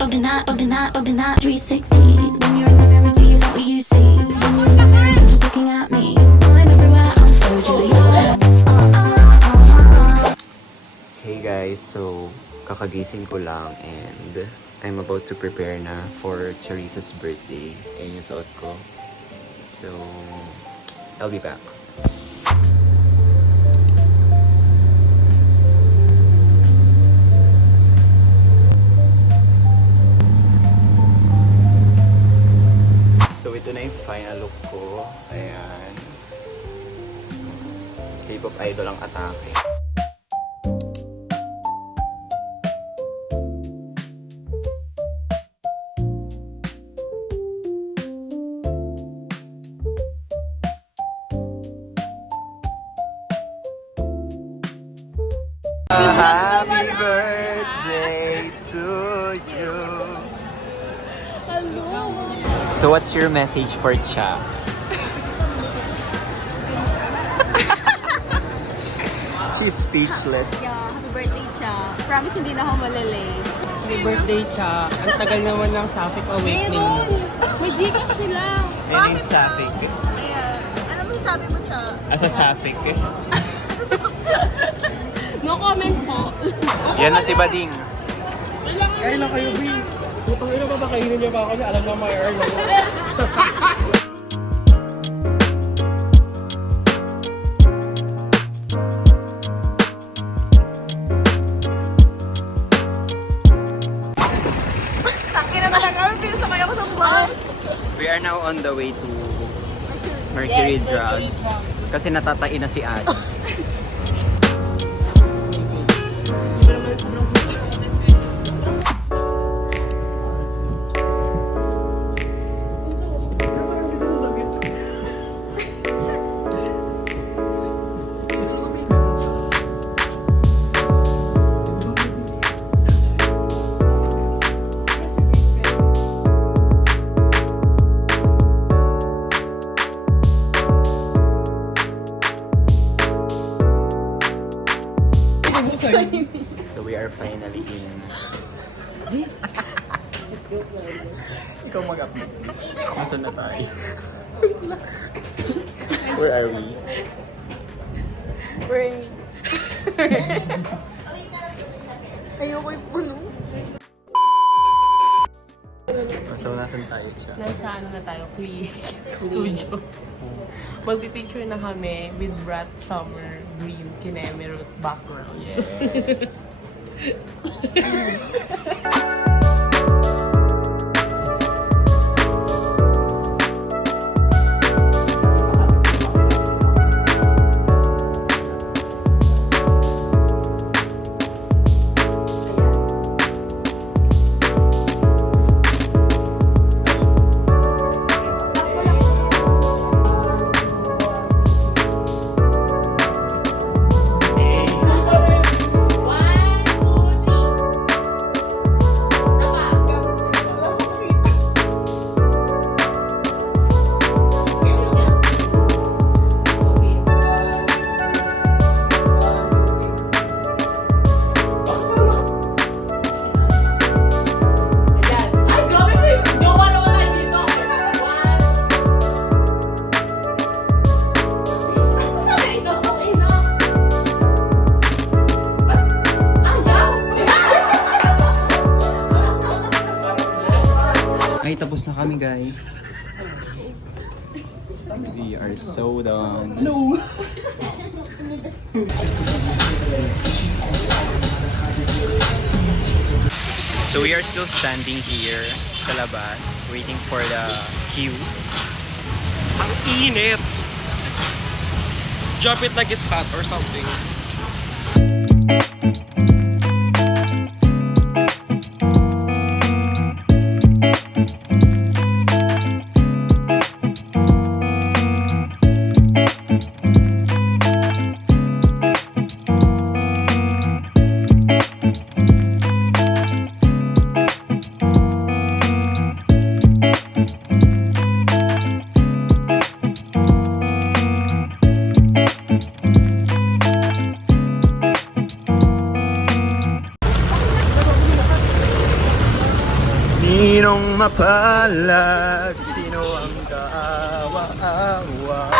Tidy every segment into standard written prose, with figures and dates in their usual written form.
open that 360. When you're in the mirror, do you like what you see? When you're in the mirror, you're just looking at me. I'm everywhere, I'm so Julia. Hey guys, so kakagising ko lang and I'm about to prepare na for Charissa's birthday. Ayun yung suot ko. So, I'll be back. So, ito na yung final look ko. Ayan. K-pop idol ang atake. Happy birthday to you. So what's your message for Cha? She's speechless. Yeah, happy birthday, Cha. Promise hindi na ako malilate. Happy birthday, Cha. Ang tagal naman ng Sapphic Awakening. May Gcash sila. Yan yung Sapphic. Ayan. Alam mo sabi mo, Cha? Asa Sapphic eh. No comment po. Yan na si Bading. Kaya na kayo, B. Putang ina ba ba kainin niya ba ako niya? Alam na may earn ako. Tangina na lang kami. Pinasakay ako sa bus. We are now on the way to Mercury Yes, Drugs. Kasi natatain na si Ad. So we are finally in. Ikaw mag-upload. Kaso na tayo. Where are we? Bring. Ayoko yung puno. So nasan tayo siya? Nasa ano na tayo, Studio. Magpipicture na kami with Brat Summer Green Kinemerut background. Yes. Ay, tapos na kami guys. We are so done. No! So we are still standing here sa labas, waiting for the queue. Ang init! Drop it like it's hot or something. Sinong mapalad? Sino ang kaawa-awa?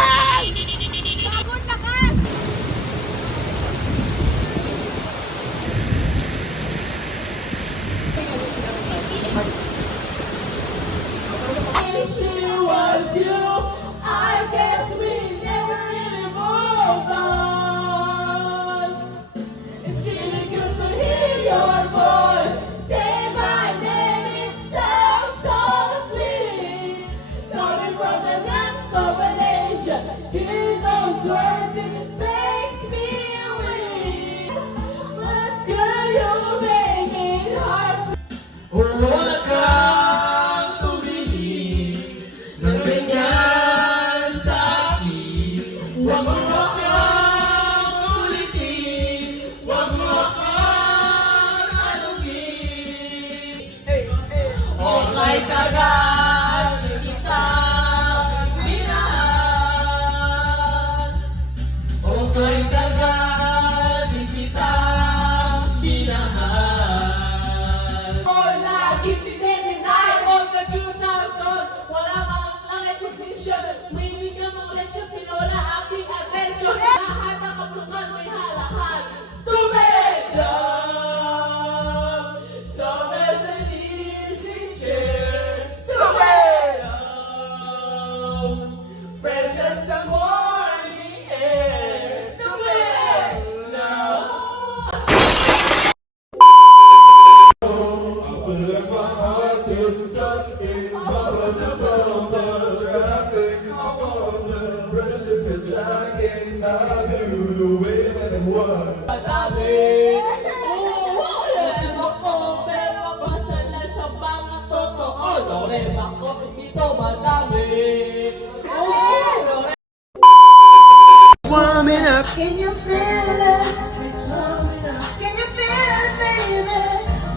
Warming up. Can you feel it? It's warming up. Can you feel it, baby?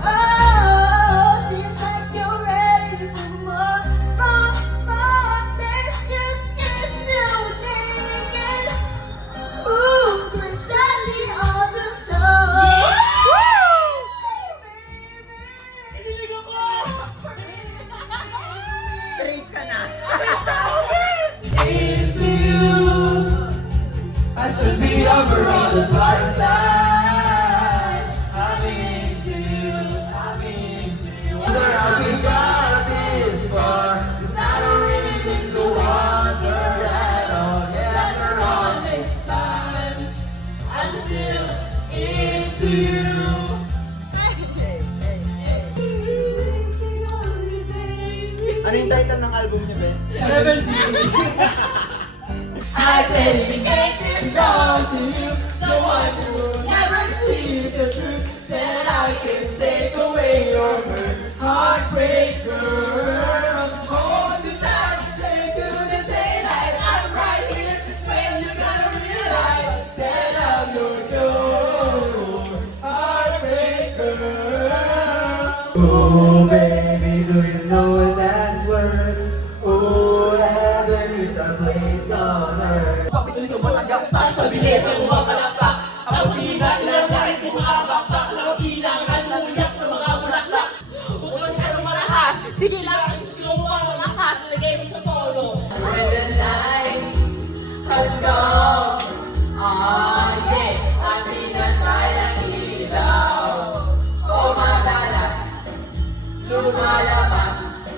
Oh, seems like you're ready for more, more, more. Let's just get still naked. Ooh, Versace on the floor. Straight ka na. I should be over all the butterflies. I'm into you. Wonder how we got this far. 'Cause I don't really need to wonder at all. Yeah, after all this time, I'm still into you. Ano yung title ng album niya, Ben? I dedicate this song to you, the one who will never see the truth, that I can take away your hurt, heartbreak girl. Hold you tight, stay to the daylight. I'm right here when you're gonna realize that I'm your heartbreak girl. Oh, baby, do you know what that's worth? Oh, heaven is a place on earth. Pag-isali ko matagap pa sa bilis ang mapalakpak. Ang pinag lang kahit bumabakbak. Ang haluyak ng mga bulaklak. Huwag lang siya marahas. Sige lang, ang gusto mo ang malakas. Lagay mo sa tono. When the night has come, yeah, ang pinatay ang ilaw. O madalas, lumalabas,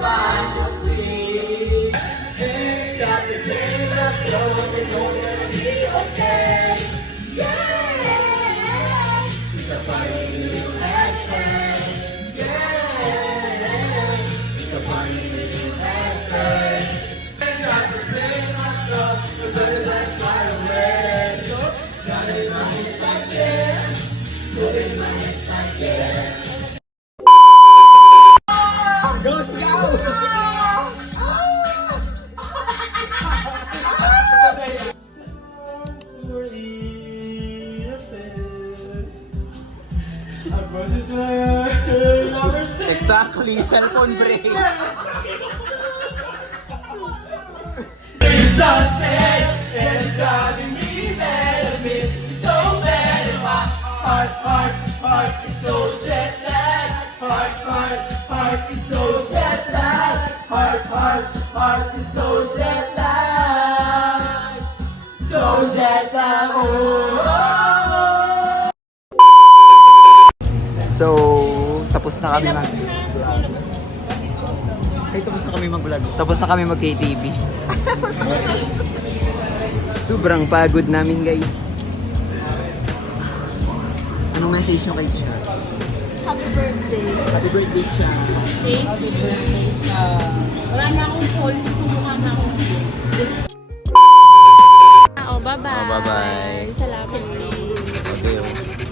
panuwi. Hey, got the game, let's go, we know that it'll be okay. Yeah, it's a funny new hashtag. Yeah, it's a funny new hashtag. Got to play myself, but better that's right away. Got it in my head like that, put it in my head like that. Go, Exactly, cellphone break. Sunset and driving me mad a bit. So bad in my heart is so jet lagged. Heart heart is so jet lag. Heart is so jet lag. So jet lag. Oh. So, tapos na kami mag-vlog. Ay, tapos na kami mag-vlog. Tapos na kami mag-KTV. Sobrang pagod namin, guys. Anong message nyo kay Cha? Happy birthday. Happy birthday, Cha. Thank you. Wala na akong call. Susubukan na ako. Oh, bye-bye. Oh, bye-bye. Salamat. Okay, oh.